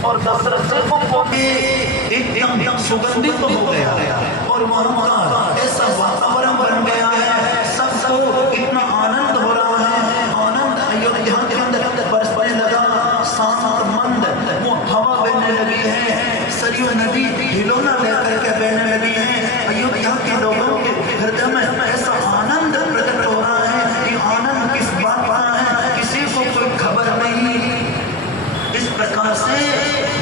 और दशरथ को एकदम सुगंधित हो गया और वहां का ऐसा वातावरण बन गया है, सबको इतना आनंद हो रहा है। आनंद अयोध्या के अंदर बरसने लगा, शांत मंद वो हवा बहने लगी है, सरयू नदी हिलोना लेकर के बहने लगी है। अयोध्या के लोगों के हृदय में ऐसा आनंद प्रकट हो रहा है कि आनंद किस बात का है किसी को कोई खबर नहीं। इस प्रकार से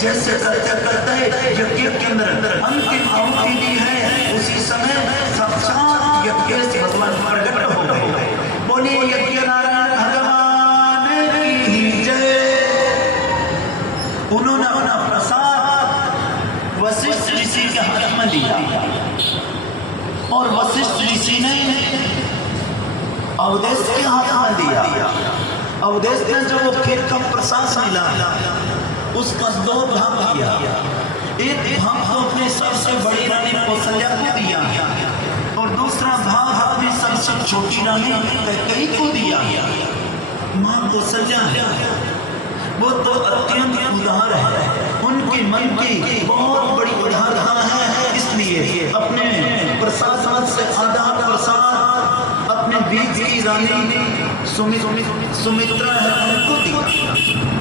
जैसे करते करते यज्ञ के अंदर अंतिम आहुति दी है, उसी समय साक्षात यज्ञ से भगवान प्रकट हो गए। बोलिए यज्ञ नारायण भगवान की जय। उन्होंने अपना प्रसाद वशिष्ठ ऋषि के हाथ में दिया और वशिष्ठ ऋषि ने अवधेश के हाथ में दिया। अवधेश ने जो खीर का प्रसाद मिला उसका दो भाग किया, एक भाग तो अपने सबसे बड़ी रानी कौशल्या को दिया और दूसरा भाग अपनी सबसे छोटी रानी कैकेयी को दिया। मां कौशल्या वो तो अत्यंत उदार है, उनके मन की बहुत बड़ी उदारता है, इसलिए अपने प्रसाद से आधा प्रसाद अपने बीच की रानी सुमित्रा है उनको दिया।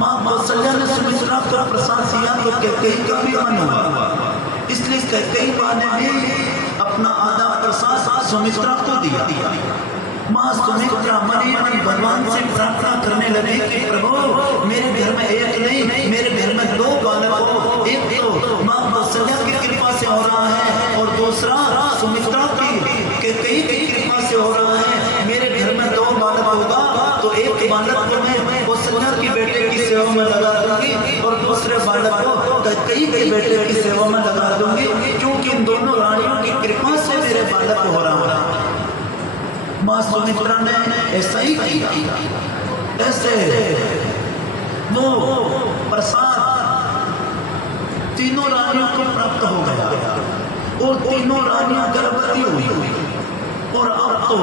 मां कौशल्या ने सुमित्रा को प्रसाद दिया तो कैकेयी का भी मन हुआ, इसलिए कैकेयी मां ने भी अपना आधा प्रसाद सुमित्रा को दिया। मां सुमित्रा मनी मनी भगवान से प्रार्थना करने लगी कि प्रभु मेरे घर में एक नहीं मेरे घर में दो बालक हो, एक तो मां कौशल्या की कृपा से हो रहा है और दूसरा सुमित्रा की कैकेयी की कृपा से हो रहा है। मेरे घर में दो बालक होगा तो एक बालक को मैं कौशल्या की बेटे की सेवा में लगा दूंगी और दूसरे बालक को कैकेयी के बेटे की सेवा में लगा दूंगी, क्योंकि इन दोनों रानियों की कृपा से मेरे बालक हो रहा है। मां सुमित्रा ने ऐसा ही किया, ऐसे वो प्रसाद तीनों रानियों को प्राप्त हो गया और तीनों रानियां गर्भवती हुई। और अब तो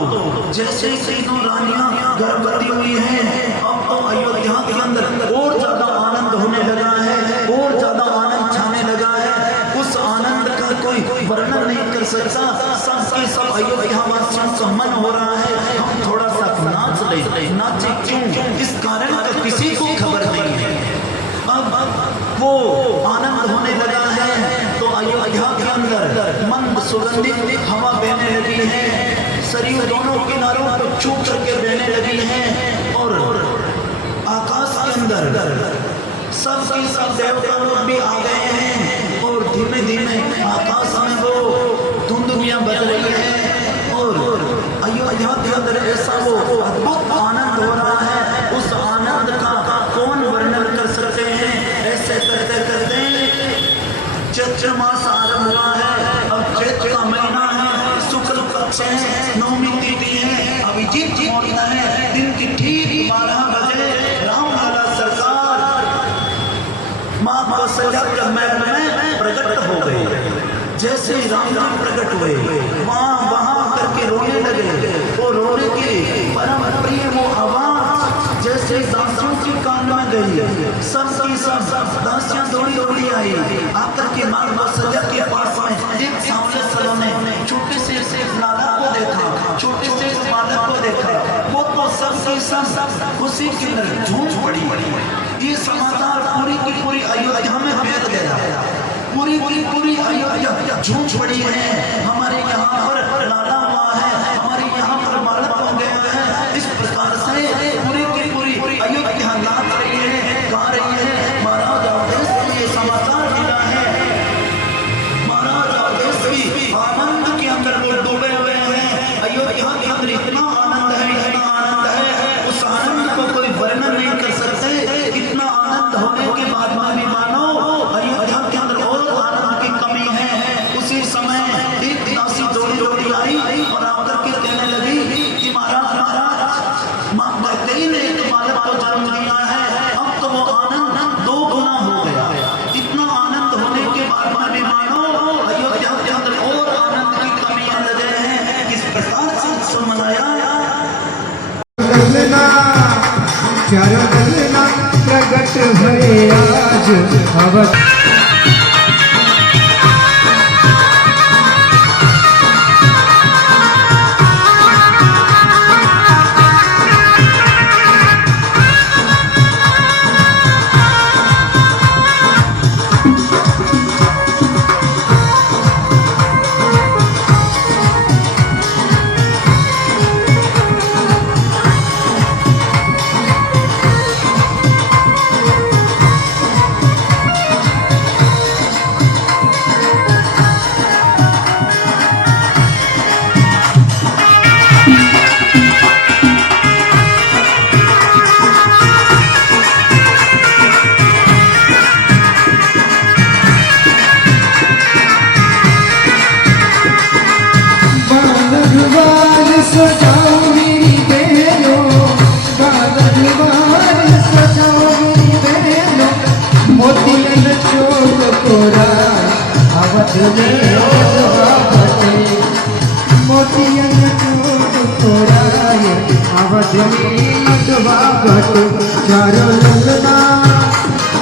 जैसे तीनों रानियां गर्भवती हुई हैं, अब तो अयोध्या के अंदर और ज्यादा आनंद होने लगा है, और ज्यादा आनंद छाने लगा है। उस आनंद का कोई वर्णन नहीं कर सकता। सबके सब अयोध्या वासियों का मन हो रहा है हम थोड़ा सा नाच ले, नाचे क्यों इस कारण का किसी को खबर नहीं है। अब वो आनंद होने लगा है तो अयोध्या के अंदर मंद सुगंधित हवा बहने लगी है, सरयू दोनों किनारों पर छू करके बहने लगी है और आकाश के अंदर सबके सब देवता लोग भी आ गए हैं और धीमे धीमे आकाश में वो धुंधुमियां बज रही है और अयोध्या के अंदर ऐसा वो अद्भुत आनंद हो रहा है। उस आनंद का कौन वर्णन कर सकते हैं। ऐसे करते करते चैत्र मास आरंभ हुआ है, अब चैत्र का महीना है, शुक्ल पक्ष है, नवमी तिथि है, अभिजीत मुहूर्त है, दिन की ठीक 12 बजे रामलला सरकार मां कौशल्या के महल में प्रकट हो गई। जैसे राम प्रकट हुए वहां करके रोने लगे और रोने की परम प्रिय वो आवाज जैसे दासियों की कान में गई। सबकी सब दासियां दौड़ी दौड़ी आई आकर के मां कौशल्या के पास में एक सांवले सलोने छोटे से लाला को देखा, छोटे से बालक को देखा, वो तो सबकी सब खुशी के अंदर झूम पड़ी। ये समाचार पूरी की पूरी अयोध्या में फैल गया, पूरी अयोध्या झूम पड़ी है। हमारे यहाँ पर लाला हुआ है, हमारे यहाँ पर बालक हो गया है। इस प्रकार से पूरी की पूरी अयोध्या नाच रही है, गा रही है। महाराज अवधेश को ये समाचार मिला है, महाराज अवधेश की आनंद के अंदर लोग डूबे हुए हैं। अयोध्या के अंदर इतना आनंद है, इतना आनंद है, उस आनंद को कोई वर्णन नहीं कर सकते। इतना आनंद होने के बाद में भी मानो अयोध्या के अंदर और आनंद की कमी है। उसी समय एक दासी दौड़ी दौड़ी आई और आकर के कहने लगी कि महाराज महाराज मां कैकेयी ने एक बालक को जन्म दिया है, अब तो वो आनंद 2 गुना हो गया। इतना आनंद होने के बाद में भी मानो अयोध्या के अंदर और आनंद की कमियां लगे हैं। किस प्रकार से मनाया ललना चारों ललना प्रगट भये आज अवध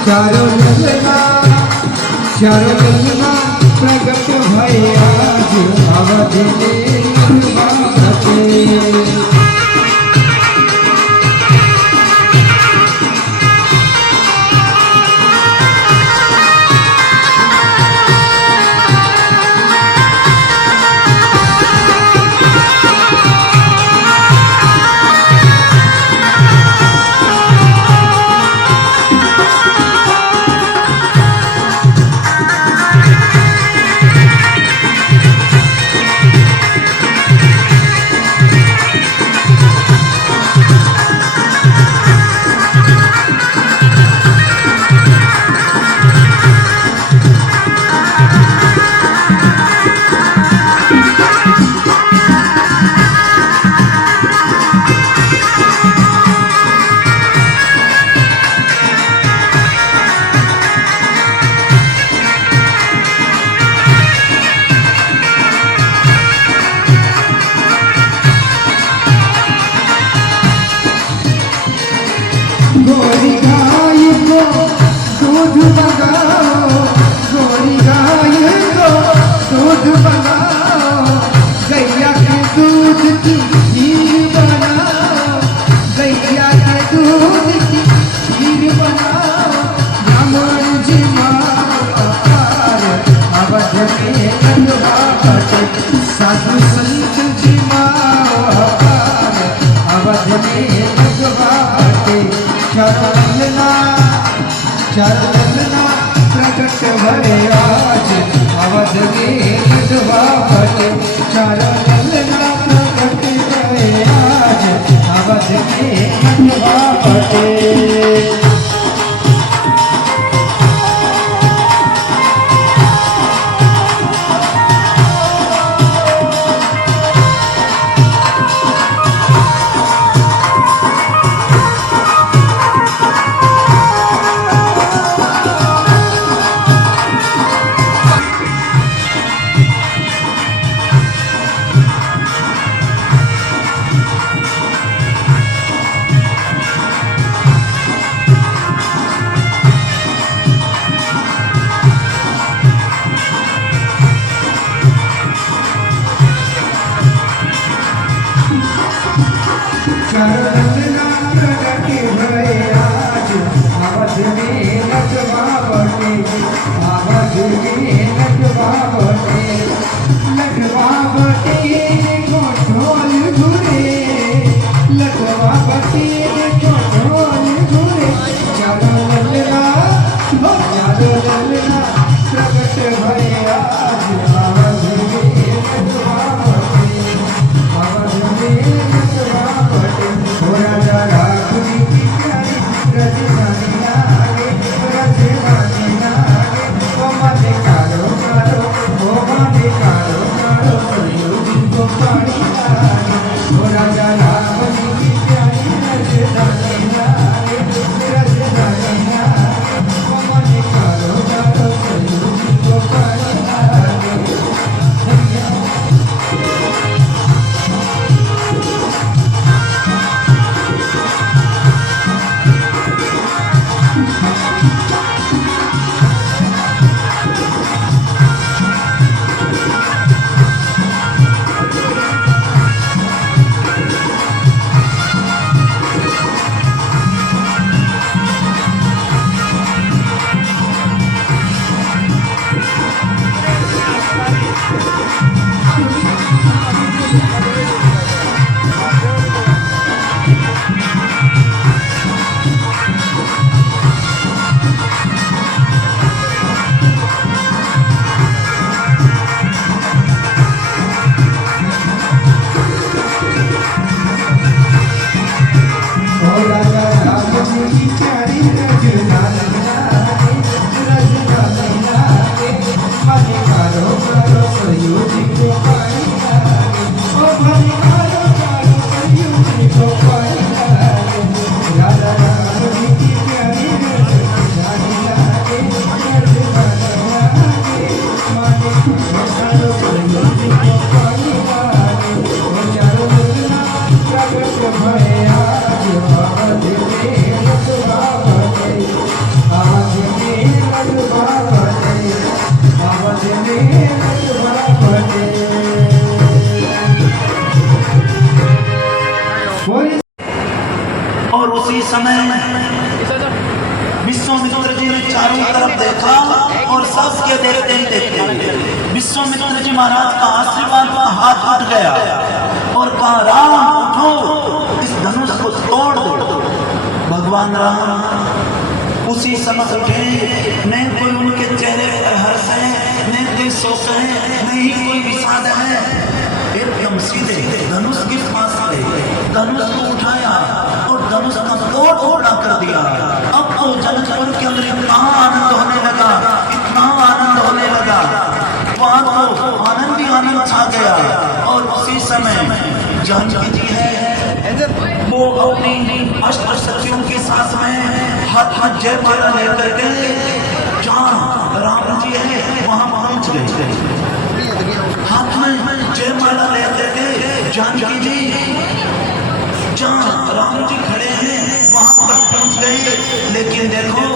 चारों ललना चारों ललना प्रगट भये आज अवध गोरी गाय को दूध बनाओ, गोरी गाय को दूध बनाओ, गैया के दूध की खीर बनाओ, गैया के दूध की खीर बनाओ, ब्राह्मण जी अवध में गंगा बटे, साधु संत जी अवध में गंगा बटे, चारों ललना प्रगट भये आज अवध में गंगा बटे, चारों ललना प्रगट भये आज अवध में गंगा बटे। आज में लगवा बने, आज में लगवा बने। और उसी समय विश्वामित्र जी ने चारों तरफ देखा और सबके देखते विश्वामित्र जी महाराज का आशीर्वाद का हाथ उठ गया और कहा राम उठो, इस धनुष को तोड़ दो। भगवान राम उसी समय उठे, नहीं कोई उनके चेहरे पर हर्ष है, नहीं कोई शोक है, नहीं कोई विषाद है। एकदम सीधे धनुष के पास गए, धनुष को उठाया और धनुष का तोड़ कर दिया। अब तो जनकपुर के अंदर इतना आनंद होने लगा, इतना आनंद होने लगा, वहां तो आनंद ही आनंद छा गया। और उसी समय जानकी जी है वो अपनी अष्ट सखियों के साथ में हाथ हाथ जय माला लेकर के जहाँ राम जी है वहां पहुंच गए। हाथ में जय माला लेकर के जानकी जी जहाँ राम जी खड़े हैं वहां पर पहुंच गए। लेकिन देखो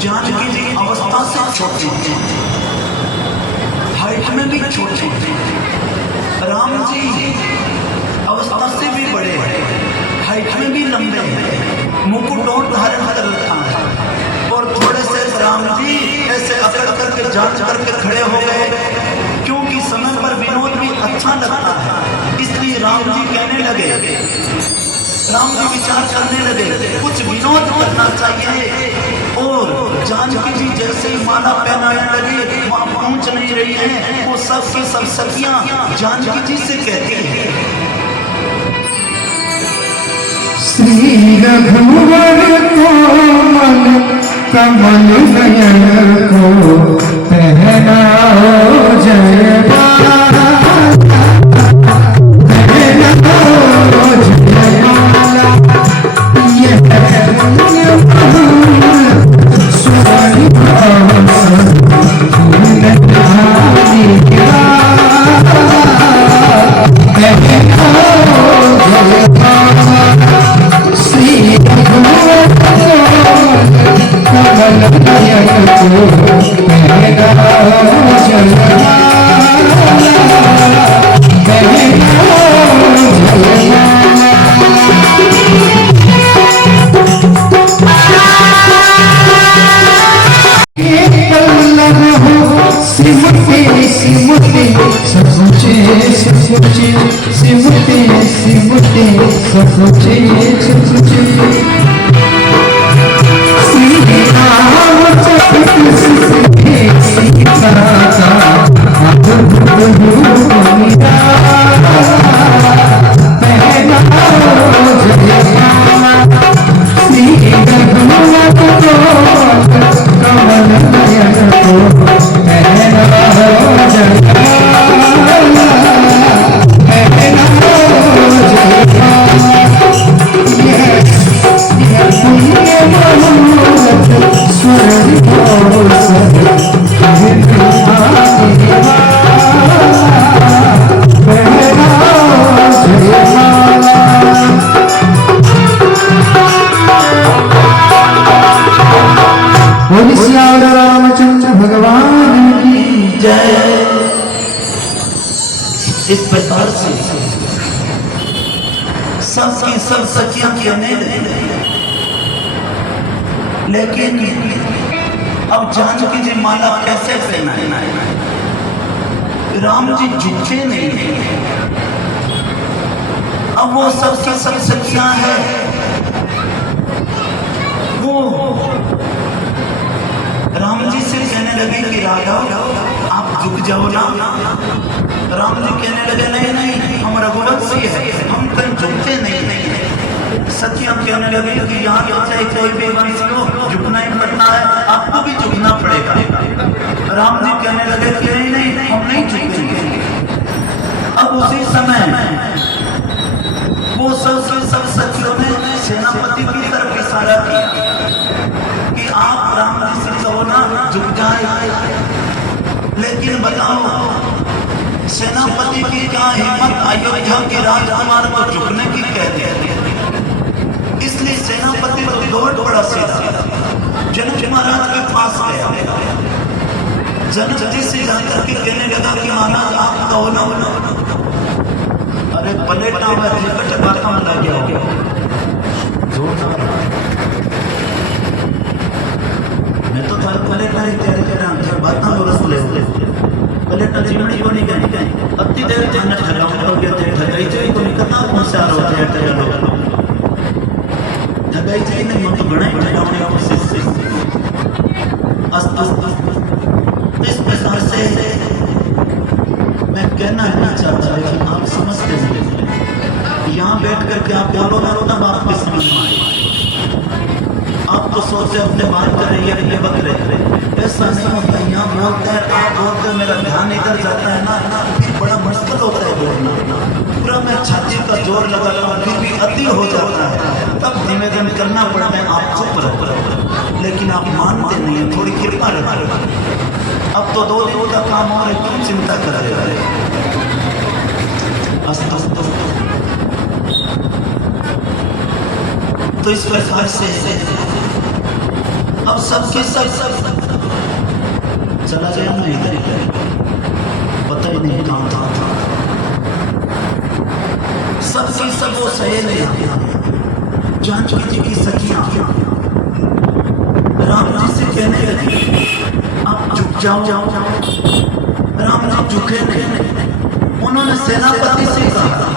जानकी जी अवस्था से छोटी, हाइट में भी छोटी, राम जी अवस्था से भी बड़े, हाइट में भी लंबे, मुकुट धारण कर रखा है। और थोड़े से राम जी ऐसे अकड़ करके जांच करके खड़े हो गए, क्योंकि समय पर विनोद भी अच्छा लगता है। इसलिए राम जी कहने लगे, राम जी विचार करने लगे कुछ विनोद करना चाहिए। और जानकी जी जैसे ही माला पहनाने लगे वहां पहुंच नहीं रही है, वो सबकी सब सखियां जानकी जी से कहती है श्री रघुवर कोमल कमल नयन को पहनाओ जय माला, पहनाओ जय माला। यह स्वर्ण रामचंद्र भगवान की जय। इस प्रकार से सबकी सब सखियां कहने लगी, लेकिन अब जानकी जी माला कैसे पहनाए? राम जी झुके नहीं है। अब वो सबकी सब सखियां हैं, वो राम जी से कहने लगे कि राघव आप झुक जाओ ना। राम जी कहने लगे नहीं नहीं, हम रघुवंशी है, हम कहीं झुकते नहीं। सखियां कहने लगे कि यहाँ चाहे कोई भी वंश हो झुकना ही पड़ता है, आपको भी झुकना पड़ेगा। राम जी कहने लगे कि नहीं नहीं, हम नहीं झुकेंगे। अब उसी समय वो सब सखियों ने सेनापति की तरफ इशारा किया कि आप राम जी से कहो ना झुक जाए। लेकिन बताओ सेनापति की क्या हिम्मत अयोध्या के राजकुमार को झुकने की कहते हैं। इसलिए सेनापति तो दौड़ पड़ा सीधा जनक महाराज के पास गया। जनक जी से जाकर के कहने लगा कि महाराज आप कहो ना। अरे पलेटा हुआ टिकट बात लग गया मैं तो थारे पलेटा ही तैयारी कर रहा हूँ बात बरस ले पलेटा जीवनी को नहीं कहीं अति देर जाने ठगाऊं तो क्या थे ठगाई जाए तो कितना होशियार होते हैं तेरे लोग ठगाई जाए नहीं मत बड़े ठगाने की कोशिश से इस प्रकार से मैं कहना नहीं चाहता लेकिन आप समझते नहीं यहाँ बैठ करके आप बोलोगे तब आपकी समझ में आएगा। आप तो सोचते अपने बात कर रही है ये बक रहे ऐसा नहीं होता। यहाँ बोलते हैं आप बोलते हैं मेरा ध्यान इधर जाता है ना फिर बड़ा मुश्किल होता है बोलना। पूरा मैं छाती का जोर लगा रहा हूँ फिर भी अति हो जाता है तब धीमे धीमे करना पड़ता है। आप चुप रहो लेकिन आप मानते नहीं है थोड़ी कृपा रखा। अब तो 2 दिन का काम हो रहा है क्यों चिंता कर रहे हैं। तो इस प्रकार से अब सबके सब चला गया ना इधर पता ही नहीं कहाँ था। सबके सब वो सहेलियां जानकी जी की सखियां राम जी से कहने लगी आप झुक जाओ। राम जी झुके नहीं। उन्होंने सेनापति से कहा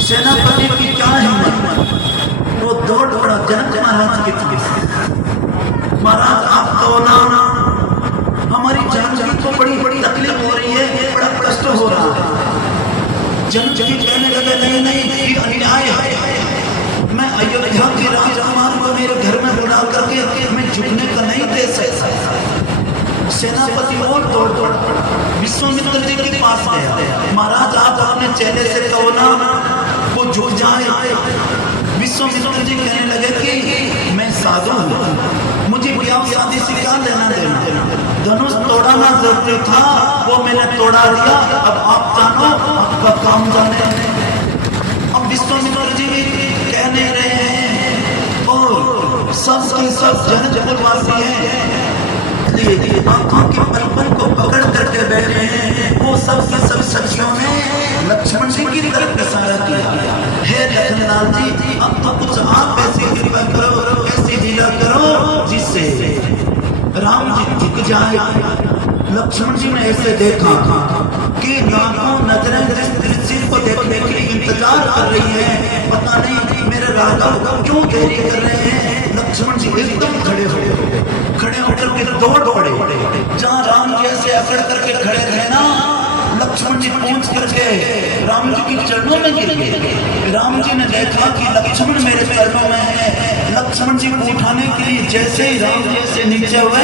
सेनापति की क्या हिम्मत। वो दौड़ पड़ा जनक महाराज के पास। महाराज आप तो ना हमारी जानकी को बड़ी बड़ी तकलीफ हो रही है बड़ा कष्ट हो रहा है। जनक जी कहने लगे नहीं नहीं ये अन्याय है। मैं अयोध्या के राजकुमार को मेरे घर में बुला करके मैं झुकने का नहीं दे सकता। सेनापति और दौड़ पड़ा विश्वामित्र जी के पास गया। महाराज आप अपने चेहरे से कहो ना वो झुक जाए। विश्वामित्र जी कहने लगे कि मैं साधु हूँ मुझे ब्याह शादी से क्या लेना देना। धनुष तोड़ाना जरूरी था वो मैंने तोड़ा दिया। अब आप जानो आपका काम जाने। अब विश्वामित्र जी कहने रहे हैं और सब जनकपुरवासी हैं आंखों के पलपन को पकड़ करके बैठे हैं। वो सब सखियों ने लक्ष्मण जी की तरफ इशारा किया है लखनलाल जी अब तो कुछ आप ऐसी कृपा करो ऐसी लीला करो जिससे राम जी झुक जाए। लक्ष्मण जी ने ऐसे देखा कि लाखों नजरें जिस दृश्य को देखने के लिए इंतजार कर रही है। पता नहीं मेरे राघव क्यों देरी कर रहे हैं। लक्ष्मण जी एकदम खड़े होकर के दौड़ पड़े। जहाँ राम जी ऐसे अकड़ करके खड़े थे ना लक्ष्मण जी पहुंच करके राम जी के चरणों में गिर गए। राम जी ने देखा कि लक्ष्मण मेरे चरणों में है। लक्ष्मण जी को उठाने के लिए जैसे ही राम जी से नीचे हुए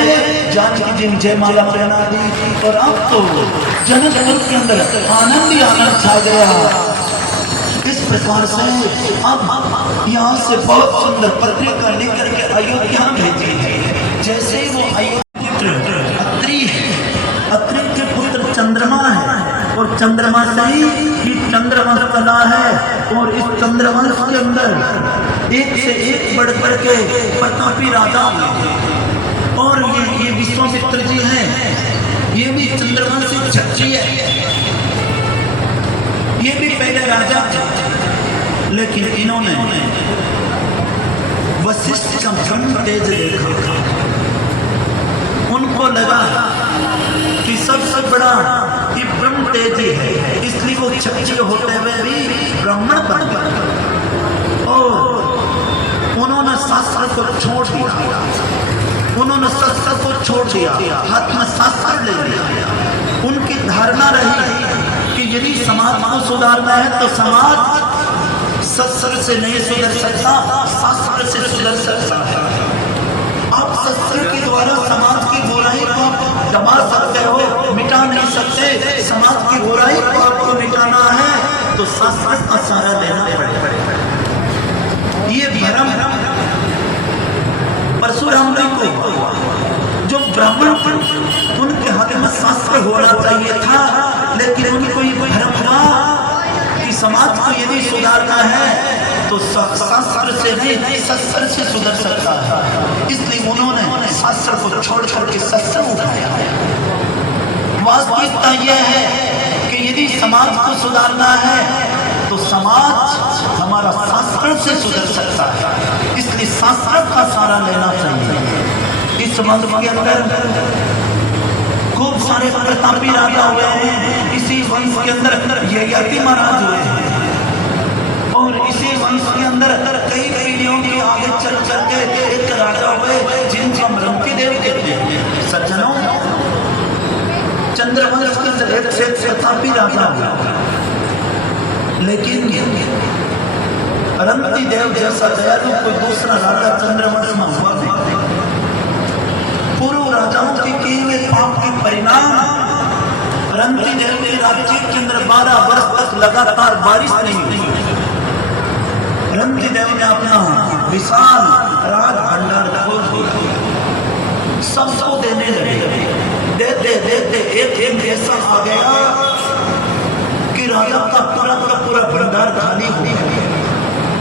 जानकी जी ने जयमाला पहना दी और अब तो जनकपुर के अंदर आनंद ही आनंद छा गया। इस प्रकार से अब यहाँ से बहुत सुंदर पत्रिका लेकर के अयोध्या भेजी है। जैसे ही वो अयोध्या अत्रि के पुत्र चंद्रमा है और चंद्रमा से ही चंद्रवंश चला है और इस चंद्रवंश के अंदर एक से एक बढ़ के प्रतापी राजा और ये विश्वामित्र जी हैं। ये भी चंद्रवंश से क्षत्रिय है। ये भी पहले राजा थे लेकिन इन्होंने वशिष्ठ का ब्रह्म तेज देखा। उनको लगा कि सबसे बड़ा ये ब्रह्म तेजी है इसलिए वो क्षत्रिय होते हुए भी ब्राह्मण बन गए और उन्होंने शास्त्र को छोड़ दिया। उन्होंने शस्त्र को छोड़ दिया हाथ में शास्त्र ले लिया। उनकी धारणा रही कि यदि समाज को सुधारना है तो समाज शस्त्र से नहीं सुधर सकता शास्त्र से सुधर सकता है। आप शस्त्र के द्वारा समाज की बुराई को दबा सकते हो मिटा नहीं सकते। समाज की बुराई को आपको मिटाना है तो शास्त्र का सहारा लेना पड़ेगा। ये भ्रम परशुराम जी को जो ब्राह्मण उनके हाथ में शास्त्र होना चाहिए था लेकिन से नहीं शस्त्र से सुधर सकता है। इसलिए उन्होंने शास्त्र को छोड़ छोड़ के शस्त्र उठाया है। वास्तविकता यह है कि यदि समाज को सुधारना है तो समाज हमारा शास्त्र से सुधर सकता है। इसलिए शास्त्र का सहारा लेना चाहिए। इस वंश के अंदर खूब सारे प्रतापी राजा हुए हैं। इसी वंश के अंदर ययाति महाराज हुए हैं और इसी वंश के अंदर कई पीढ़ियों के आगे चल करके एक राजा हुए जिनका रंती देव कहते हैं। सज्जनों, चंद्रवंश के अंदर एक से प्रतापी राजा हुआ, लेकिन रंती देव जैसा दयालु कोई दूसरा राजा चंद्रवंश में हुआ नहीं। पूर्व राजाओं के किए हुए पाप के परिणाम रंती देव के राज्य के अंदर 12 वर्ष तक लगातार बारिश नहीं हुई। रंती देव ने अपना विशाल राज भंडार खोल दिया, सबको देने लगे। देते देते एक ऐसा आ गया कि राजा का पूरा भंडार खाली हो गया।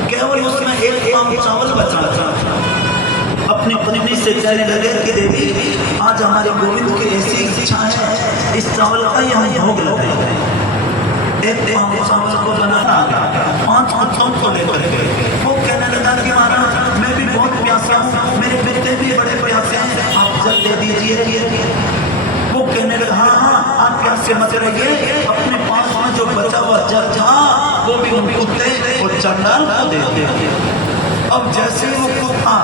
केवल उसमें एक पाव चावल बचा था। अपनी पत्नी से कहने लगे कि देवी, आज हमारे गोविंद की ऐसी इच्छा है, इस चावल का यहाँ भोग लगाए। एक पाव चावल को बनाना 5 बच्चों को लेकर के वो कहने लगा कि महाराज मैं भी बहुत प्यासा हूँ, मेरे बेटे भी बड़े प्यासे हैं, आप जल दे दीजिए। वो कहने लगा हाँ आप प्यासे मत रहिए, अपने पास में जो बचा हुआ जल था वो भी उन कुत्ते और चंडाल को दे दे। अब जैसे वो कुत्ता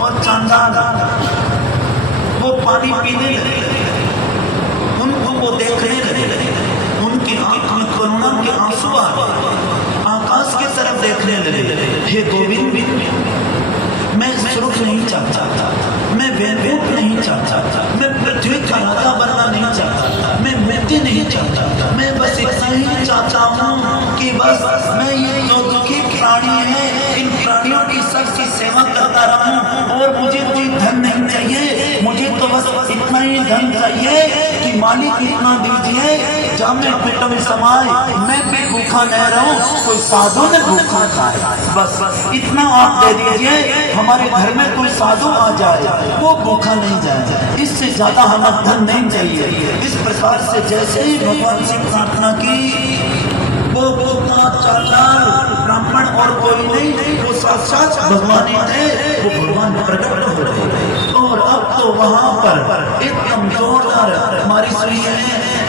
और चंडाल वो पानी पीने लगे, उनको वो देखने लगे, उनकी आंख में करुणा के आंसू आ गए, आकाश की तरफ देखने लगे। हे गोविंद, मैं सुख नहीं चाहता, मैं वैभव नहीं चाहता, मैं पृथ्वी का राजा बनना नहीं चाहता, मैं मृत्यु नहीं चाहता, मैं बस इतना ही चाहता हूँ कि बस मैं ये जो दुखी प्राणी है इन प्राणियों की सबकी सेवा करता रहूं और मुझे कोई धन नहीं चाहिए, मुझे तो बस इतना ही धन चाहिए कि मालिक इतना दीजिए जहाँ मैं पेट में समाए, मैं भी भूखा न रहूं, कोई साधु ने भूखा खाए, बस इतना आप दे दीजिए, हमारे घर में कोई साधु आ जाए वो भूखा नहीं जाए, इससे ज्यादा हमें धन नहीं चाहिए। इस प्रकार से जैसे ही भगवान से प्रार्थना की वो चाचार ब्राह्मण और कोई नहीं, वो साक्षात भगवान ही थे, वो भगवान प्रकट हो रहे। और अब तो वहां पर एकदम जोरदार बारिश हुई है,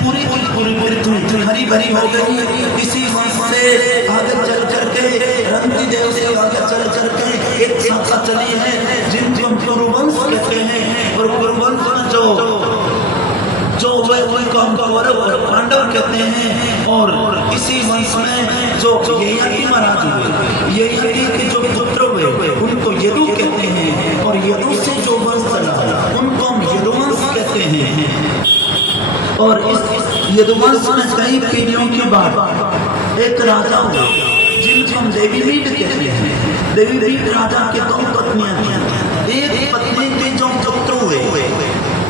पूरी पृथ्वी हरी भरी हो गई। इसी वंश से आगे चल करके रंती देव से आगे चल करके एक शाखा चली है जिनको हम कुरुवंश कहते हैं। और कुरुवंश जो वही काम कौरव और पांडव कहते हैं। और इसी वंश में जो ययाति महाराज हुए, ययाति के जो पुत्र हुए उनको यदु कहते हैं, और यदु से जो वंश चला उनको हम यदुवंश कहते हैं। और इस यदुवंश में कई पीढ़ियों के बाद एक राजा हुआ जिनको हम देवीमीड कहते हैं। देवीमीड राजा के 2 पत्नियां थी। एक पत्नी के जो पुत्र हुए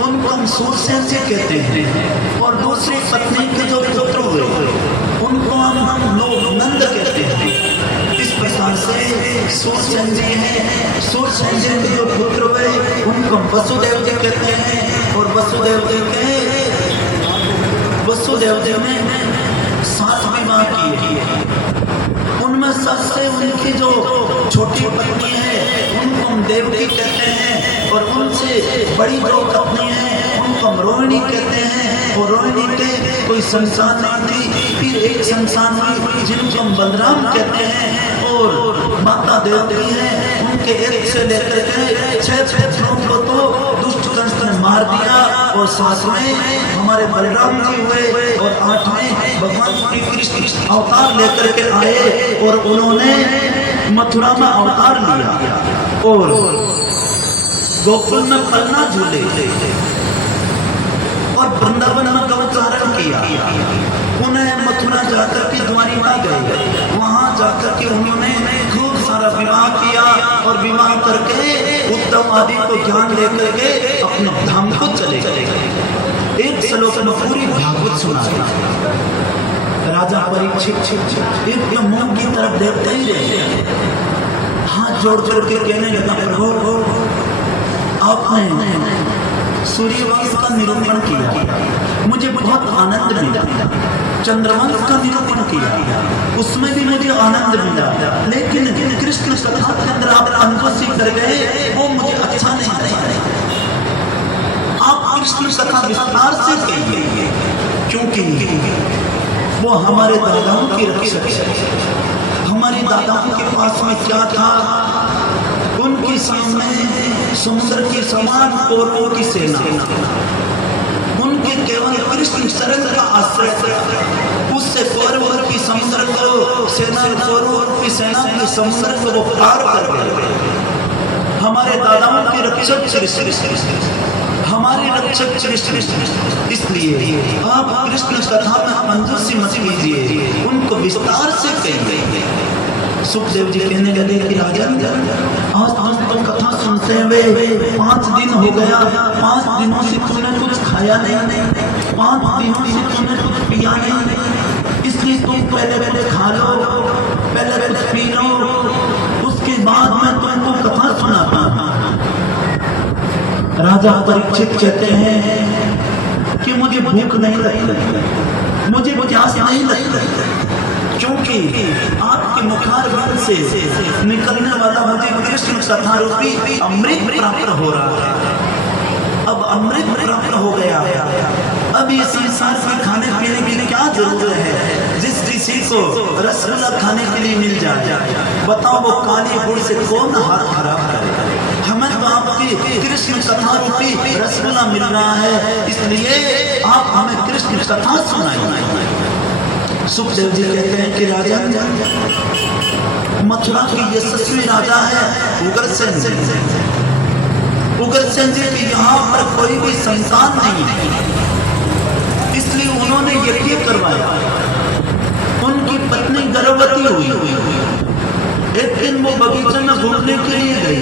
उनको हम सूरसेन से कहते हैं, और दूसरी पत्नी के जो पुत्र हुए उनको हम नंद कहते हैं। इस प्रकार से सूरसेन जी हैं, सूरसेन जी के जो पुत्र हुए उनको हम वसुदेव जी कहते हैं। और वसुदेव जी ने 7 विवाह किए। उनमें सबसे उनकी जो छोटी पत्नी है उनको हम देवकी कहते हैं, और उनसे बड़ी जो पत्नी है उनको हम रोहिणी कहते हैं। और रोहिणी के कोई संतान नहीं थी, फिर एक संतान हुई जिनको हम बलराम कहते हैं। और माता देवकी है, उनके एक से लेकर के 6 पुत्रों को तो दुष्ट कंस ने मार दिया, और 7वें हमारे बलराम जी हुए, और 8वें भगवान श्री कृष्ण अवतार लेकर के आए और उन्होंने मथुरा में अवतार लिया और गोकुल में पलना झूले और वृंदावन में गौचारण किया। उन्हें मथुरा जाकर के द्वारिका गए, वहां जाकर के उन्होंने खूब सारा विवाह किया, और विवाह करके उद्धव आदि को ज्ञान लेकर के अपने धाम को चले गए। एक श्लोक में पूरी भागवत सुना। राजा परीक्षित एकदम मुंह की तरफ देखते ही रहे। हाँ जोड़ करके कहने लगा, प्रभु आपने सूर्यवंश का निरूपण किया, मुझे बहुत आनंद मिला। चंद्रवंश का निरूपण किया, उसमें भी मुझे आनंद मिला। लेकिन कृष्ण कथा के अंदर आप अनुपस्थित कर गए, वो मुझे अच्छा नहीं लगा। आप कृष्ण कथा विस्तार से कहिए, क्योंकि वो हमारे दादाओं की रक्षक है। हमारे दादाओं के पास में क्या था? उनके सामने समुद्र के समान कौरवों की सेना, उनके केवल कृष्ण शरण का आश्रय, उससे कौरवों की समुद्र को सेना, कौरवों की सेना के समुद्र को वो पार कर गए। हमारे दादाओं के रक्षक कृष्ण, हमारे रक्षक कृष्ण। इसलिए आप कृष्ण कथा में कंजूसी मत कीजिए, उनको विस्तार से कहिए। सुखदेव जी कहने लगे कि राजन, आज हम तो कथा सुनते हुए 5 दिन हो गया, 5 दिनों से तूने कुछ खाया नहीं, 5 दिनों से तूने कुछ पिया नहीं, इसलिए तुम पहले खा लो, पहले पी लो, उसके बाद मैं तुमको कथा सुनाता। राजा परीक्षित कहते हैं कि मुझे भूख नहीं लगती, मुझे प्यास नहीं लगती, क्योंकि आपके मुखारविंद से निकलने वाला मुझे कृष्ण कथा रूपी अमृत प्राप्त हो रहा है। अब अमृत प्राप्त हो गया, अब ये संसार में खाने पीने के लिए क्या जरूरत है? जिस किसी को रसगुल्ला खाने के लिए मिल जाए, बताओ वो काली गुड़ से कौन हाथ खराब करे? हमें तो आपकी कृष्ण कथा रूपी रसगुल्ला मिल रहा है, इसलिए आप हमें कृष्ण कथा सुनाइए। सुखदेव जी कहते हैं कि राजा, मथुरा के यशस्वी राजा है उग्रसेन जी। उग्रसेन जी के यहाँ पर कोई भी संतान नहीं है, इसलिए उन्होंने यज्ञ करवाया। उनकी पत्नी गर्भवती हुई। एक दिन वो बगीचे में घूमने के लिए गई,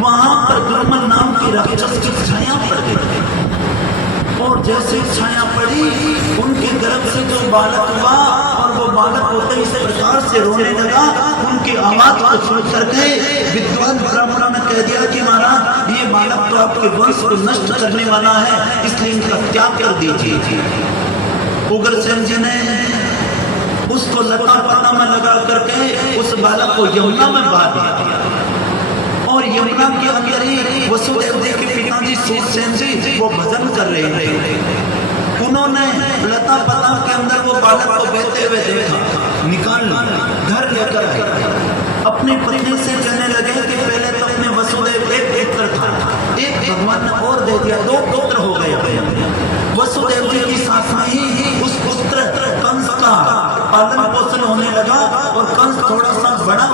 वहां पर दुर्मल नाम की राक्षस की छाया पड़ गई, और जैसे छाया पड़ी, उनके गर्भ से जो बालक हुआ, और वो बालक होते इस प्रकार से रोने लगा, उनकी आवाज को सुन करके विद्वान ब्राह्मणों ने कह दिया कि महाराज, ये बालक तो आपके वंश को नष्ट करने वाला है, इसलिए इनका त्याग कर दीजिए। उग्रसेन जी ने उसको लता पता में लगा करके उस बालक को यमुना में बहा दिया, और यमुना के अंदर ही वसुदेव जी के पिताजी सूरसेन जी वो भजन कर रहे थे। उन्होंने लता पता के अंदर वो बालक को बहते हुए देखा, निकाल घर लेकर आए। अपनी पत्नी से कहने लगे कि पहले तो अपने वसुदेव एक पुत्र था, एक भगवान ने और दे दिया, 2 पुत्र हो गए। वसुदेव जी की साथ ही उस पुत्र कंस का पालन पोषण होने लगा, और कंस थोड़ा सा बड़ा।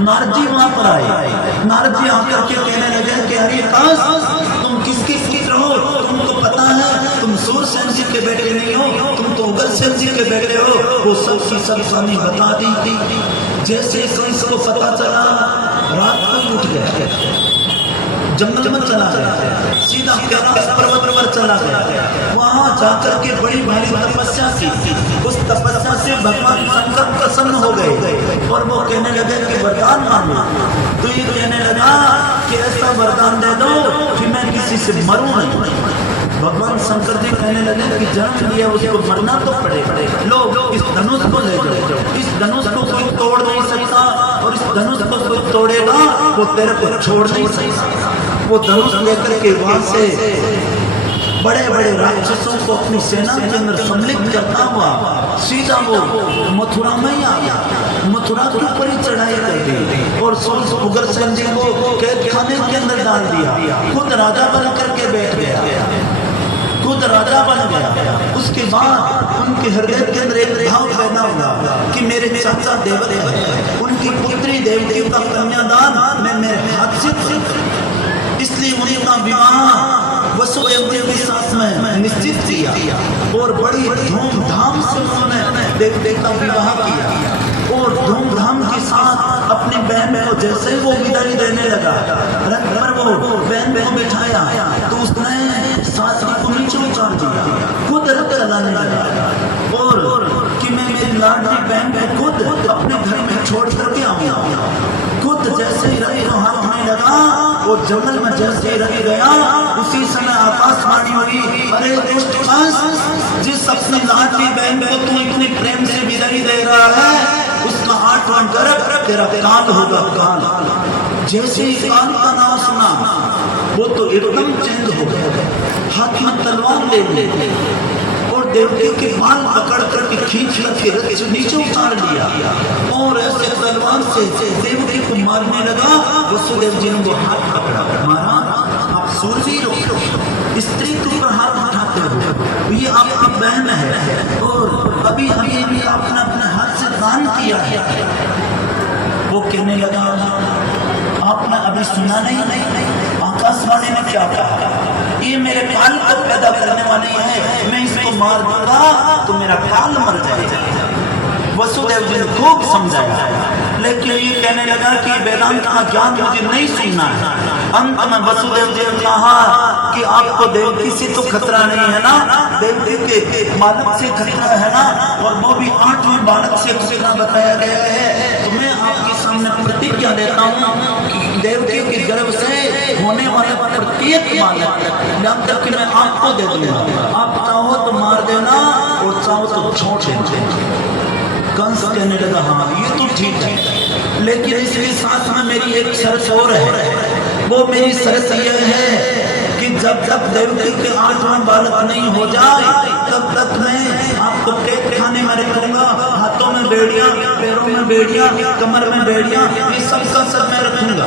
नारद जी वहां पर आए, नारद जी आकर के कहने लगे कि अरे कंस, तुम किसके पुत्र हो? तुमको पता है तुम सूरसेन जी के बेटे नहीं हो, तुम तो उग्रसेन जी के बेटे हो। वो सब की सब स्वामी बता दी। जैसे कंस को पता चला, रात को उठ गया, जंगल में चला गया, सीधा कैलाश पर्वत पर चला गया। वहां जाकर के बड़ी भारी तपस्या की। उस तपस्या से भगवान शंकर प्रसन्न हो गए, और वो कहने लगे कि वरदान मांगो। तो ये कहने लगा कि ऐसा वरदान दे दो कि मैं किसी से मरूं नहीं। भगवान शंकर जी कहने लगे कि जन्म लिया उसको मरना तो पड़ेगा, लो इस धनुष को ले जाओ, इस धनुष को कोई तोड़ नहीं सकता, और इस धनुष को कोई तोड़ेगा वो तेरे को छोड़ नहीं सकता। वो धनुष लेकर के वहां से बड़े बड़े राक्षसों को अपनी सेना के अंदर सम्मिलित करता हुआ सीधा वो मथुरा में ही आ गया। मथुरा के ऊपर ही चढ़ाई कर दी, और उग्रसेन जी को कैद खाने के अंदर डाल दिया। खुद राजा बन करके बैठ गया, खुद राजा बन गया। उसके बाद उनके हृदय के अंदर एक भाव पैदा हुआ कि मेरे चाचा देवते, उनकी पुत्री देवती का कन्यादान मैं मेरे हाथ से, इसलिए उनका विवाह वसुदेव जी के साथ में निश्चित किया, और बड़ी धूमधाम से उन्होंने देवते का विवाह किया, और धूमधाम के साथ अपनी बहन को जैसे वो विदाई देने लगा, रथ पर वो बहन को बिठाया, तो उसने साथी को नीचे उतार दिया, खुद रथ चलाने लगा, और कि मैं मेरी लाडली बहन को खुद अपने घर में छोड़ करके आऊंगा। खुद जैसे ही रवि को हाथ में लगा, वो जंगल में जैसे ही रवि गया, उसी समय आकाशवाणी हुई, अरे दुष्ट कंस, जिस अपनी लाडली बहन को तू इतने प्रेम से विदाई दे रहा है, उसका 8वां गर्भ तेरा काल होगा, काल। जैसे ही काल का नाम सुना, वो तो एकदम चेंज हो गया, हाथ में तलवार ले ले और देवकी के बाल पकड़ करके खींच के रथ से नीचे उतार लिया और ऐसे तलवार से देवकी को मारने लगा। वसुदेव जी ने वो हाथ पकड़ा, मारा, आप सूरवीर हो, स्त्री के ऊपर हाथ उठाते हो, ये आपकी बहन है और अभी अभी आपने अपने हाथ से दान किया है। वो कहने लगा, आपने अभी सुना नहीं, आकाशवाणी ने क्या कहा, ये मेरे काल को पैदा करने वाली है, मैं इसको मार दूंगा तो मेरा काल मर जाएगा। वसुदेव जी ने खूब समझाया, लेकिन ये कहने लगा कि वेदांत का ज्ञान मुझे नहीं सुनना है। अंत में वसुदेव जी ने कहा कि आपको देवकी से तो खतरा नहीं है ना, देवकी के बालक से खतरा है ना, और वो भी 8वें बालक से खतरा बताया गया है। तो मैं आपके सामने प्रतिज्ञा देता हूँ कि देवकी के गर्भ से होने वाले प्रत्येक बालक जब तक कि मैं आपको दे दूंगा, आप चाहो तो मार देना और चाहो तो छोड़ देना। कंस कहने लगा, हाँ ये तो ठीक है, लेकिन इसके साथ में मेरी एक शर्त और है। वो मेरी शर्त यह है कि जब तक देवकी के 8वां बालक नहीं हो जाए, तब तक मैं आपको पेट खाने में रखूंगा, हाथों में बेड़ियां, पैरों में बेड़ियां, कमर में बेड़ियां, ये सब का सब मैं रखूंगा।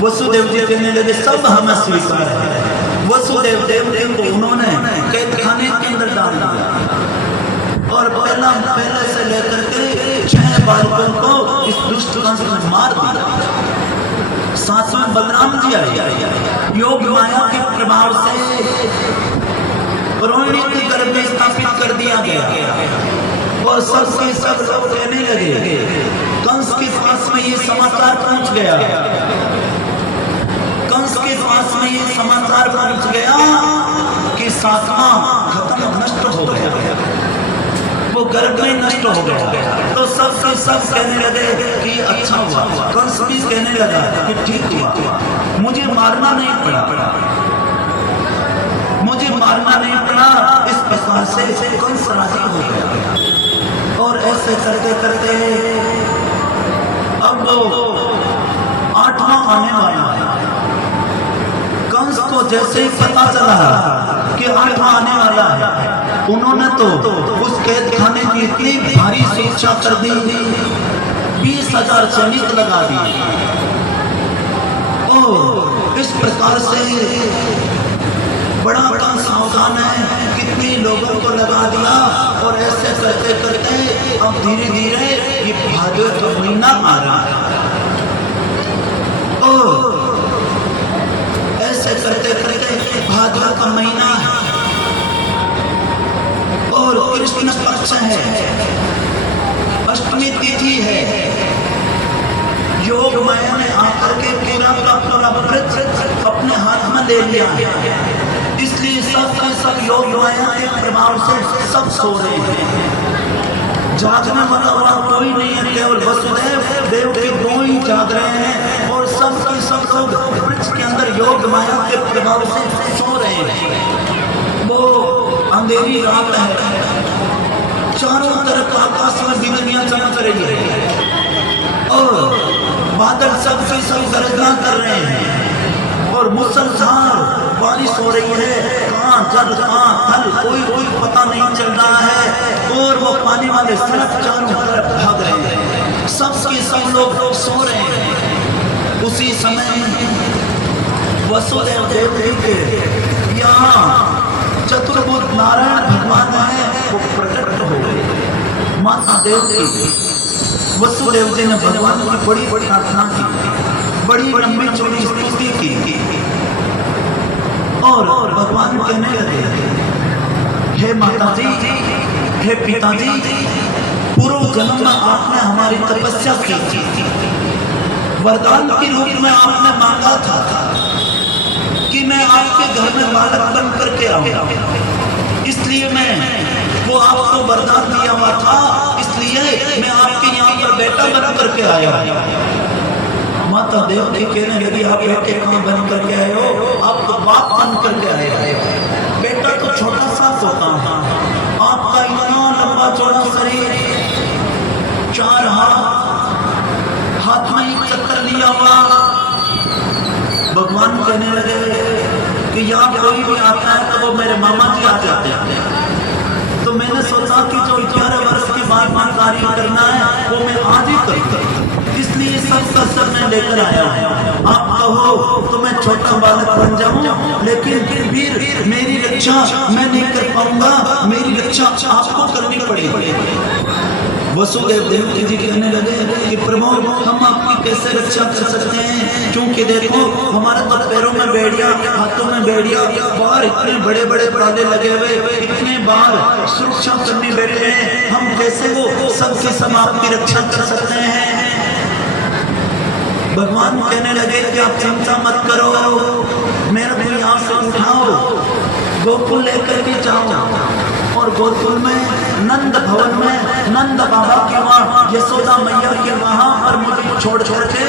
वसुदेव जी कहने लगे, सब हमें स्वीकार है। वसुदेव देव को उन्होंने कैद खाने के अंदर डाल दिया और पहले से लेकर के 6 बालकों को इस दुष्ट कंस ने मार दिया। 7वें बलराम जी आए, योग माया के प्रभाव से रोहिणी के गर्भ में स्थापित कर दिया गया और सबके सब लोग कहने लगे। कंस के पास में ये समाचार पहुंच गया, कंस के पास में ये समाचार पहुंच गया कि 7वां खत्म, नष्ट हो गया, वो गर्भ में नष्ट हो गया। तो सब कहने लगे कि अच्छा हुआ। कंस भी कहने लगा कि ठीक हुआ, मुझे मारना नहीं पड़ा, मुझे मारना नहीं पड़ा। इस प्रकार से कंस राजी हो गया और ऐसे करते करते अब 8वां आने वाला है। कंस को जैसे ही पता चला कि 8वां आने वाला है, उन्होंने तो उस कैद खाने की इतनी भारी सुरक्षा कर दी, 20,000 सैनिक लगा दिए और इस प्रकार से बड़ा सावधान है, कितने लोगों को लगा दिया और ऐसे करते करते अब धीरे धीरे ये भादों का महीना आ रहा है और ऐसे करते करते भादों का महीना है और कृष्ण पक्ष है, अष्टमी तिथि है। योग माया ने आकर के पूरा का पूरा व्रत अपने हाथ में ले लिया, इसलिए सब योग माया के प्रभाव से सब सो रहे हैं। जागने वाला और कोई नहीं है, केवल वसुदेव देव के 2 ही जाग रहे हैं और सब लोग वृक्ष के अंदर योग माया के प्रभाव से सो रहे हैं। वो अंधेरी रात है, चारों तरफ आकाश में बिजलियां चमक रही है और बादल सब गर्जना कर रहे हैं और मुसलधार बारिश हो रही है। कहाँ जल कहाँ थल कोई पता नहीं चल रहा है और वो पानी वाले सिर्फ चारों तरफ भाग रहे हैं, सब लोग सो रहे हैं। उसी समय वसुदेव देव के यहाँ चतुर्भुज नारायण भगवान है, वो प्रकट हो गए। माता देवकी वसुदेव जी ने भगवान की बड़ी प्रार्थना की, बड़ी लंबी चौड़ी स्तुति की और भगवान कहने लगे, हे माता जी, हे पिताजी, पूर्व जन्म में आपने हमारी तपस्या की थी, वरदान के रूप में आपने मांगा था कि मैं आपके घर में बालक बन करके आऊंगा, इसलिए मैं वो आपको वरदान दिया हुआ था, इसलिए मैं आपके यहाँ पर बेटा बन करके आया। माता देवकी कहने लगी आप बेटे कहाँ बन करके आए हो, आप तो बाप बन करके आए हो। बेटा तो छोटा सा होता है, आपका इतना लंबा चौड़ा शरीर, 4 हाथ में एक चक्कर लिया हुआ। भगवान कहने लगे कि यहाँ कोई भी आता है तो वो मेरे मामा जी आ जाते हैं। तो मैंने सोचा कि जो 11 वर्ष के बाद मैं कार्य करना है वो मैं आज ही करूँ, इसलिए सब कसर मैं लेकर आया हूँ। आप कहो तो मैं छोटा बालक बन जाऊं, लेकिन फिर मेरी रक्षा मैं नहीं कर पाऊंगा, मेरी रक्षा आपको करनी पड़ेगी। वसुदेव देवकी जी कहने लगे कि प्रभु हम आपकी कैसे रक्षा कर सकते हैं, क्योंकि देखो हमारे तो पैरों में बेड़िया, हाथों में बेड़िया, बाहर इतने बड़े बड़े ताले लगे हुए, इतने बाहर सुरक्षा करनी बैठे हैं, हम कैसे वो सबके सब आपकी रक्षा कर सकते हैं। भगवान कहने लगे कि आप चिंता मत करो, मेरा को यहाँ से उठाओ, गोकुल लेकर के जाओ, और गोकुल में नंद भवन में नंद बाबा के वहाँ यशोदा मैया के वहाँ पर मुझे छोड़ के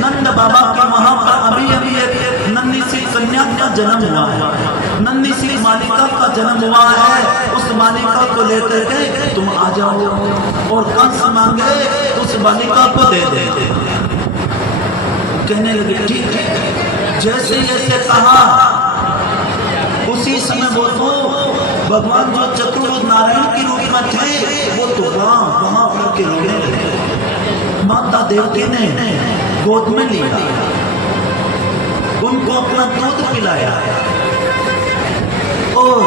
नंद बाबा के वहाँ पर अभी एक नन्ही सी कन्या का जन्म हुआ है, नन्ही सी मालिका का जन्म हुआ है। उस मालिका को लेकर के तुम आ जाओ और कंस मांगे उस मालिका को दे दे। कहने लगे ठीक है, जैसे जैसे कहा उसी समय वो तो भगवान जो चतुर्भुज नारायण के रूप में थे वो तो वहां करके रोने लगे। माता देवकी ने गोद में लिया, उनको अपना दूध पिलाया और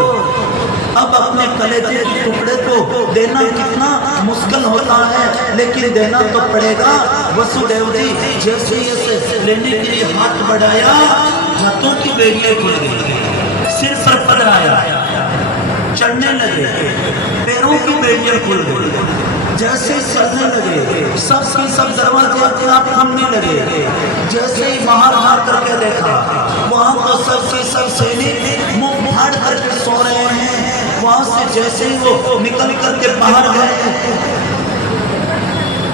अब अपने कलेजे के टुकड़े को देना कितना मुश्किल होता है, लेकिन देना तो पड़ेगा। वसुदेव जी जैसे जैसे लेने के लिए हाथ बढ़ाया, हाथों की बेड़ियां खुल गई, सिर पर पकड़ाया, चढ़ने लगे, पैरों की बेड़ियां खुल गई, जैसे चलने लगे सब दरवाजे अपने आप खुलने लगे। जैसे ही बाहर हाथ करके देखा वहां तो सबके सब सैनिक मुंह फाड़ करके सो रहे हैं। वहां से जैसे ही वो निकल करके बाहर गए,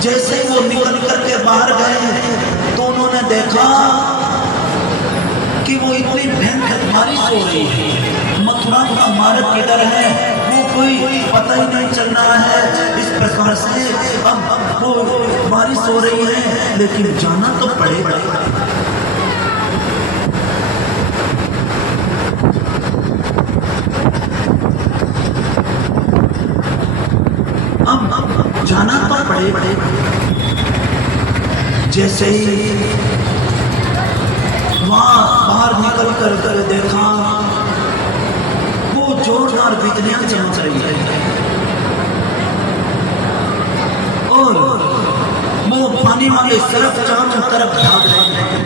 जैसे ही वो निकल करके बाहर गए तो उन्होंने देखा कि वो इतनी भयंकर बारिश हो रही है, मथुरा का मार्ग किधर है वो कोई पता ही नहीं चल रहा है। इस प्रकार से अब वो बारिश हो रही है, लेकिन जाना तो पड़ेगा। अब जाना तो पड़ेगा। जैसे ही वहां बाहर निकल कर देखा वो जोरदार बिजलियां चमक रही है और वो पानी वाले सरफ चारों तरफ भाग रहे हैं।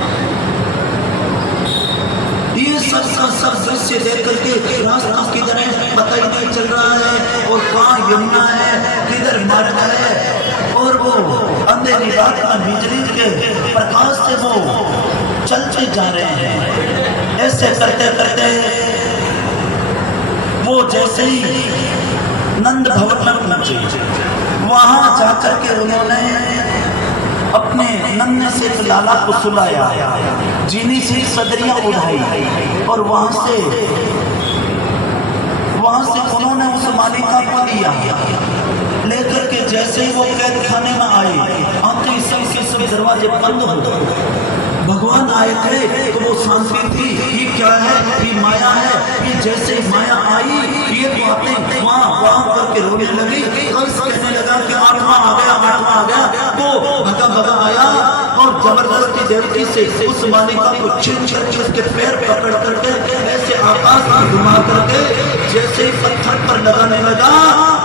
ये सब दृश्य देख करके रास्ता किधर है पता ही नहीं चल रहा है, और कहाँ यमुना है, किधर मार्ग है, और वो अंधेरी रात में बिजली के प्रकाश से वो चलते जा रहे हैं। ऐसे करते करते वो जैसे ही नंद भवन में पहुंचे, वहां जाकर के उन्होंने अपने नन्हे से लाला को सुलाया, जीनी से सदरियां उठाई और वहां से उन्होंने उस मालिका को लिया, लेकर के जैसे ही वो कैद खाने में आए आते ही सब दरवाजे बंद हो गए। भगवान आए थे तो वो शांति थी, ये क्या है, ये माया है। ये जैसे माया आई ये बातें वहां करके रोने लगी। कंस कहने लगा कि आत्मा आ गया, तो भगा आया और जबरदस्ती देवकी से उस मालिका को छीन करके उसके पैर पकड़ करके ऐसे आकाश में घुमा करके जैसे ही पत्थर पर लगाने लगा,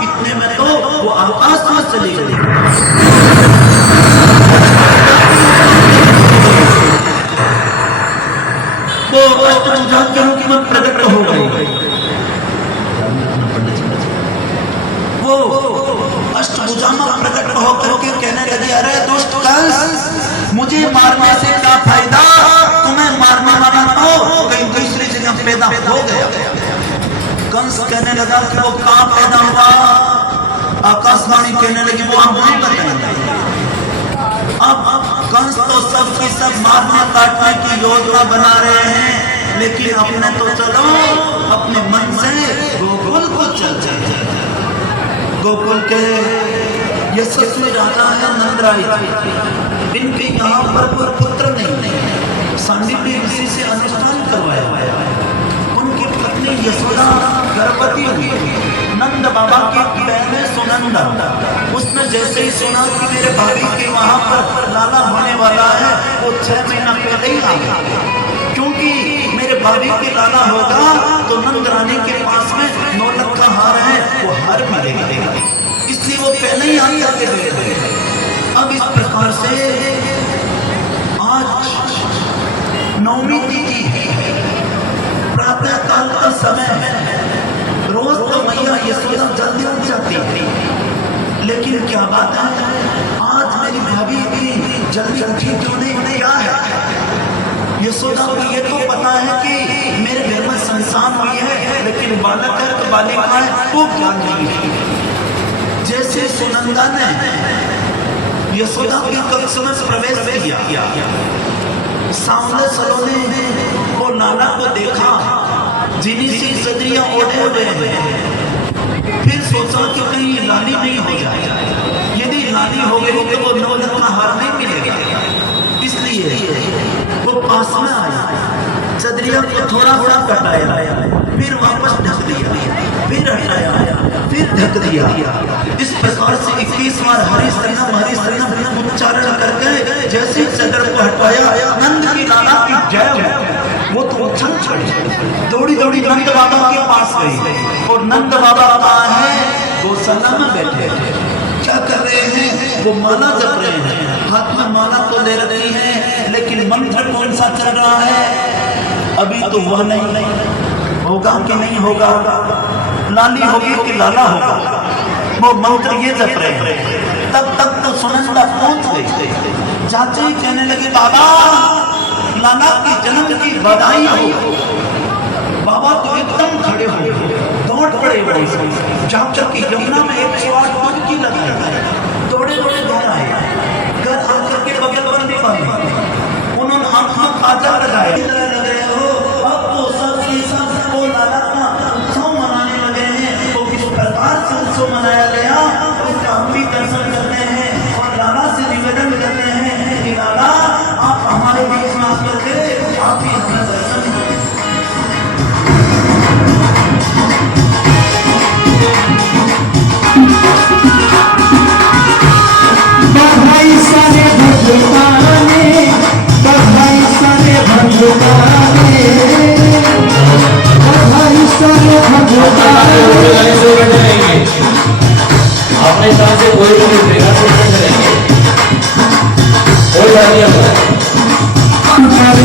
इतने में तो वो आकाश में चली गई। वो अष्टभुजा के रूप में प्रकट हो गई। वो अष्टभुजा में प्रकट होकर के कहने लगी, अरे दुष्ट कंस, मुझे मारने से क्या फायदा, तुम्हें मारने वाला तो कहीं दूसरी जगह पैदा हो गया। कंस कहने लगा कि वो कहाँ पैदा हुआ। आकाशवाणी कहने लगी वो हम नहीं बताएंगे। कंस तो सबकी सब मारने काटने की योजना बना रहे हैं, लेकिन अपने तो चलो अपने मन से गोकुल को चल जाए। गोकुल के यशस्वी राजा है नंदराय, इनके यहाँ पर कोई पुत्र नहीं, सांडीपनी ऋषि से अनुष्ठान करवाया। उनकी पत्नी यशोदा गर्भवती हुई। नंद बाबा की बहन है सुनंदा, उसने जैसे ही सुना कि मेरे भाभी के वहां पर लाला होने वाला है, वो 6 महीना पहले ही आ गया, क्योंकि मेरे भाभी के लाला होगा तो नंद रानी के पास में 9 लाख का हार है, वो हार मिलेगा, इसलिए वो पहले ही आकर के गए। अब इस प्रकार से आज नवमी तिथि प्रातः काल का समय है। रोज तो मैया यशोदा जल्दी उठ जाती है, लेकिन क्या बात है आज मेरी भाभी भी जल्दी उठी क्यों नहीं? क्या है? यशोदा को ये तो पता है कि मेरे घर में संतान हुई है, लेकिन बालक है तो बालिका है वो ज्ञान नहीं है। जैसे सुनंदा ने यशोदा के कक्ष में प्रवेश किया, सामने सलोने वो नाना को देखा, जिन्हीं सी सदरियां ओढ़े हुए हैं। फिर सोचा कि कहीं लाली नहीं हो जाए, यदि लाली हो गई तो वो 9 लाख का हार नहीं मिलेगा, इसलिए वो पास में आया, सदरिया को थोड़ा थोड़ा कटाया, फिर वापस ढक दिया, फिर हटाया, फिर ढक दिया। इस प्रकार से 21 बार हरि शरणम उच्चारण करके जैसे चदर को हटाया, नंद की लाला की जय हो, वो तो उछल पड़ी, दौड़ी दौड़ी नंद बाबा के पास गई। और नंद बाबा कहाँ है? गौशाला में बैठे क्या कर रहे हैं? वो माला जप रहे हैं, हाथ में माला तो ले रही है, लेकिन मंत्र कौन सा चल रहा है? अभी तो वह नहीं होगा कि नहीं होगा, लाली होगी कि लाला होगा, वो मंत्र ये जप रहे हैं। तब तक तो सुनंदा पहुंच गई, चाची कहने लगी बाबा लाला की जन्म की बधाई हो। बाबा तो एकदम खड़े हो, दौड़ पड़े, जाकर की यमुना में 108 डुबकी लगाई, दौड़े दौड़े घर आए, घर आकर के बगल बंदी बांधी, उन्होंने आंख में काजल लगाए, अब तो सबकी सब को लाला का उत्सव मनाने लगे हैं। तो किस प्रकार से उत्सव मनाया गया उसका हम भी दर्शन करते हैं और लाला से निवेदन करते हैं कि लाला आप हमारे बीच में आकर के आप ही हमें दर्शन करें। बधाई सारे भगवाने, बधाई सारे भगवाने, बधाई सारे भगवाने। अपने साथ से कोई भी नहीं देगा, कोई बात नहीं है। सारे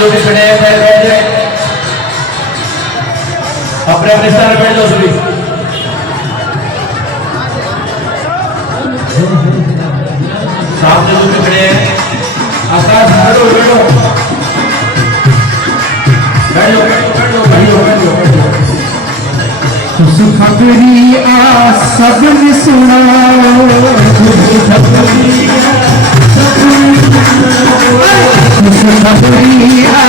जो भी खड़े हैं बैठ बैठ जाए, अपने अपने स्थान पर बैठ जाओ सभी। सामने जो भी खड़े हैं आकाश बैठो बैठो बैठो बैठो बैठो बैठो बैठो। खुशखबरी आ सबने सुनाओ, खुशखबरी आ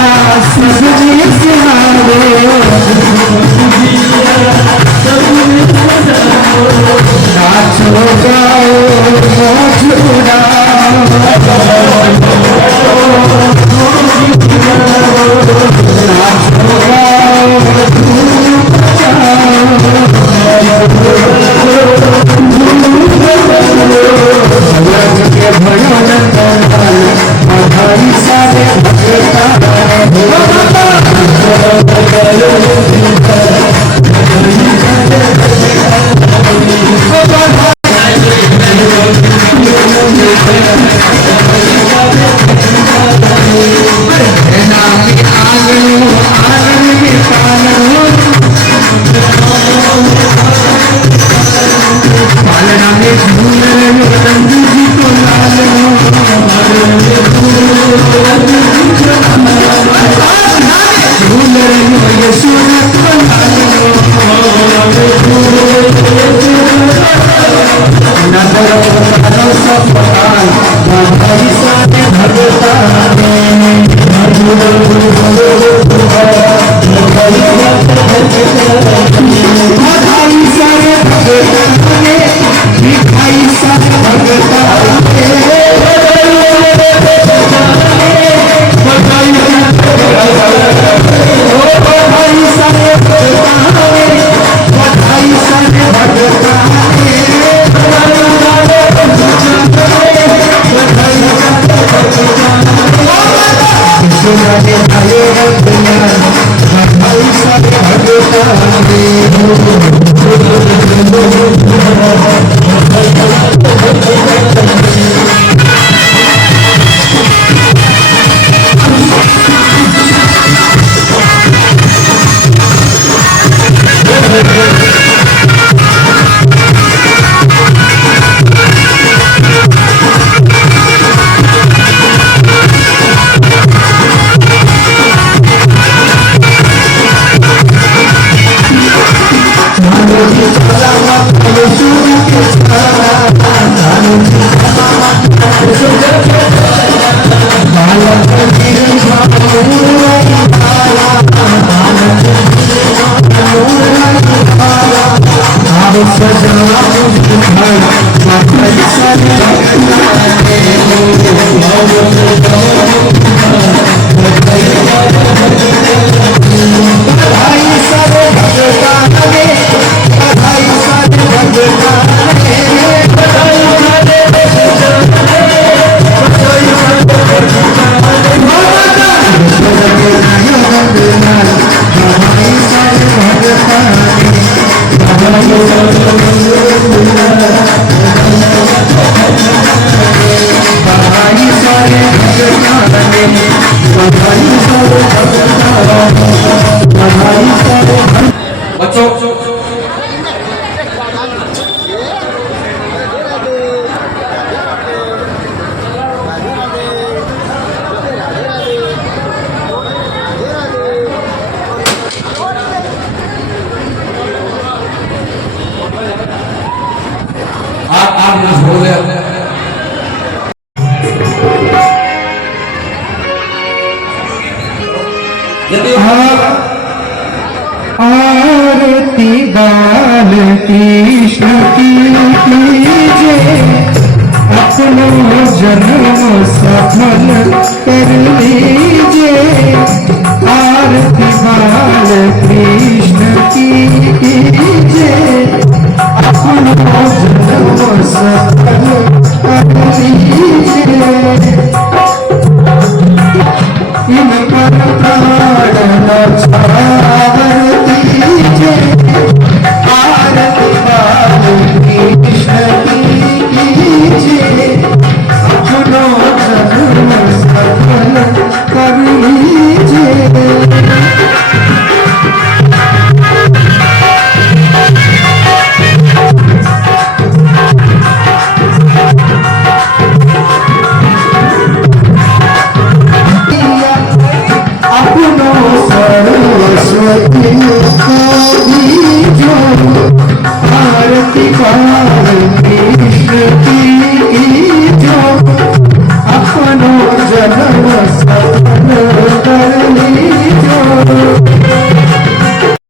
सबने सुनाओ, नाचो गाओ मौज उड़ाओ, नाचो गाओ धूम मचाओ, बधाई सारे पालना में झूल रहे हो नंदू जी को लालो, झूल रहे हो यशोदा को लालो, नगर मानो सब पताल बधाई सारे भगता ने, बधाई सारे भगता ने, मिठाई सारे भगता ने, बधाई सारे भगता ने, बधाई सारे भगता ने, सुनाने आए रखना बधाई सारे भगता आरती बाल कृष्ण की कीजिए, अपनो जन्म सफल कर लीजिए। आरती बाल कृष्ण की कीजिए, अपनो जन्म सफल कर लीजिए। इन पर प्राण छावर दीजिए, आरती बाल कृष्ण की कीजिए, अपनो जन्म सफल कर लीजिए। दिल को भी जो आरती पार